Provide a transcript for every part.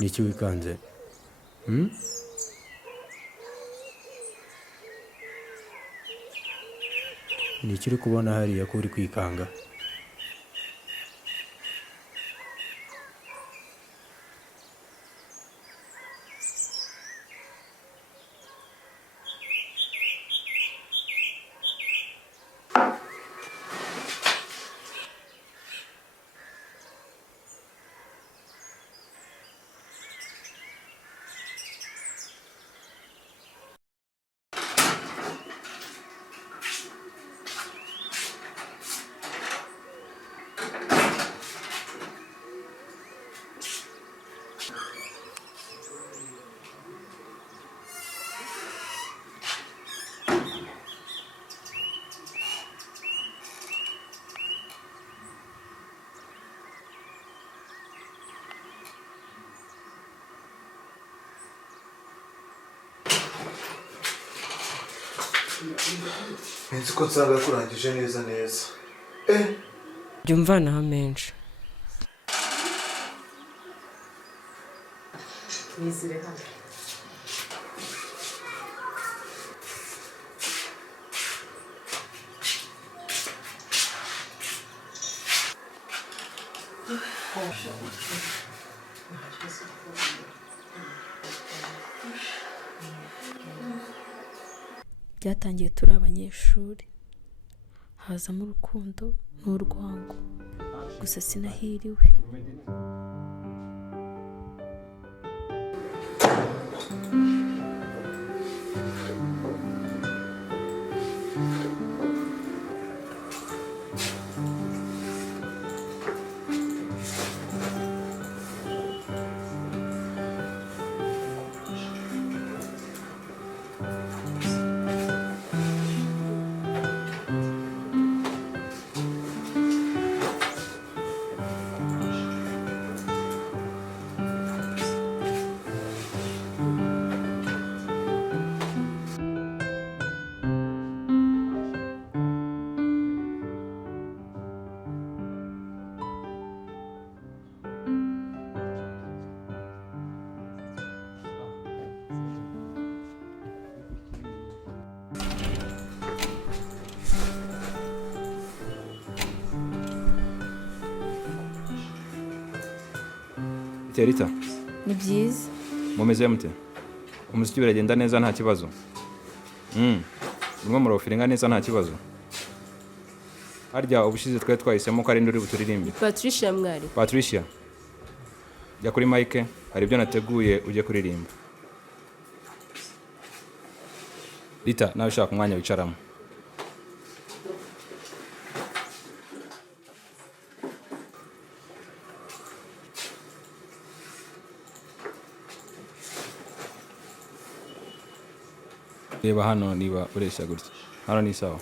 Niki wikanze? Niki uri kubona hariya ko uri kwikanga? Nzi ko nsanga kurangije neza. Jya umvanaho menshi. Nizire hano. Byatangiye turi abanyeshuri, hazamo urukundo n'urwango, gusa sinahiriwe. Rita, Ni byiza. mumeze mute? Umuziki biragenda neza nta kibazo? Murimo murawufiringa neza nta kibazo? Harya ubushize twari twahisemo ko ari nduri buturirimbe. Patricia mwari. Patricia, jya kuri mike, hari ibyo nateguye ujye kuririmba. Rita, nawe ushaka umwanya wicaramo. Reba hano niba ureshya gutya. Hano ni sawa.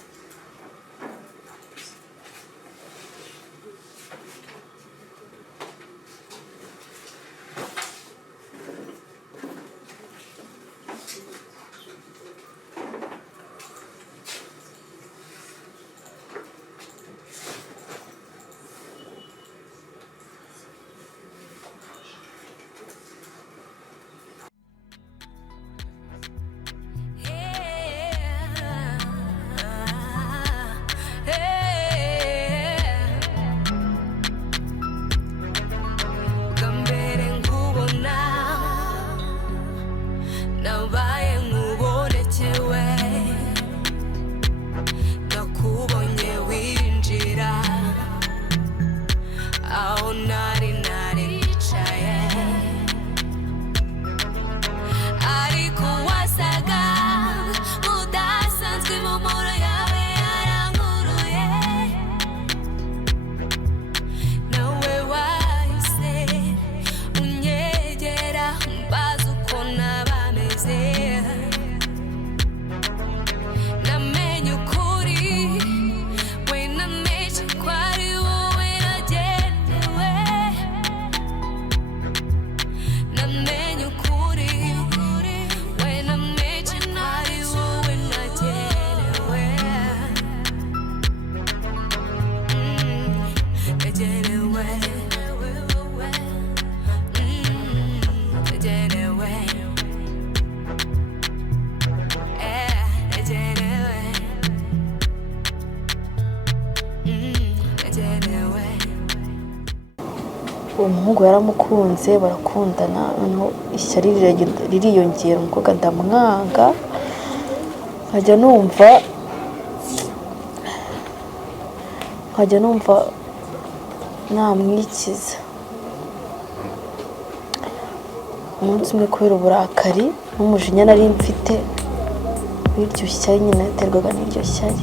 uwo muhungu yaramukunze barakundana, noneho ishyari ririyongera, umukobwa ndamwanga, nkajya numva namwikiza. Umunsi umwe kubera uburakari n'umujinya nari mfite w'iryo shyari, nyine naterwaga n'iryo shyari,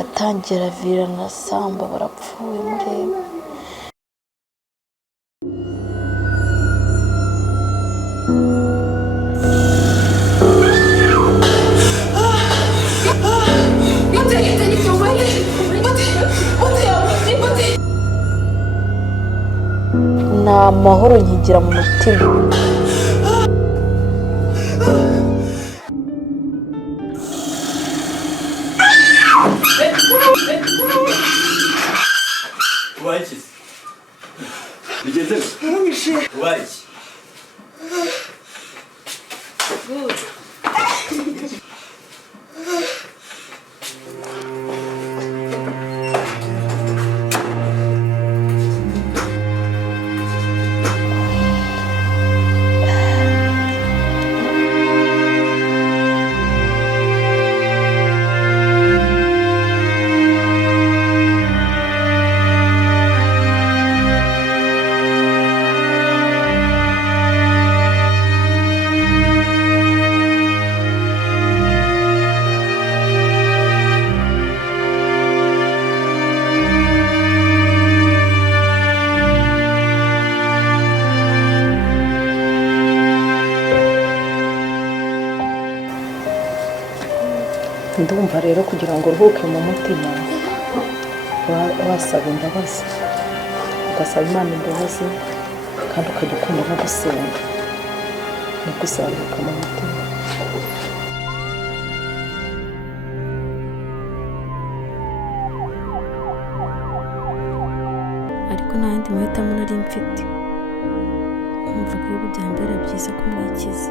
atangira vira na samba barapfuye murebe. Nta mahoro nkigira mu mutima. ndumva rero kugira ngo uruhuke mu mutima wasaba imbabazi, ugasaba Imana imbabazi kandi ukajya ukunda no gusenga, nibwo uzaruhuka mu mutima. ariko nta yandi mahitamo nari mfite, numvaga ari byambera byiza kumwikiza.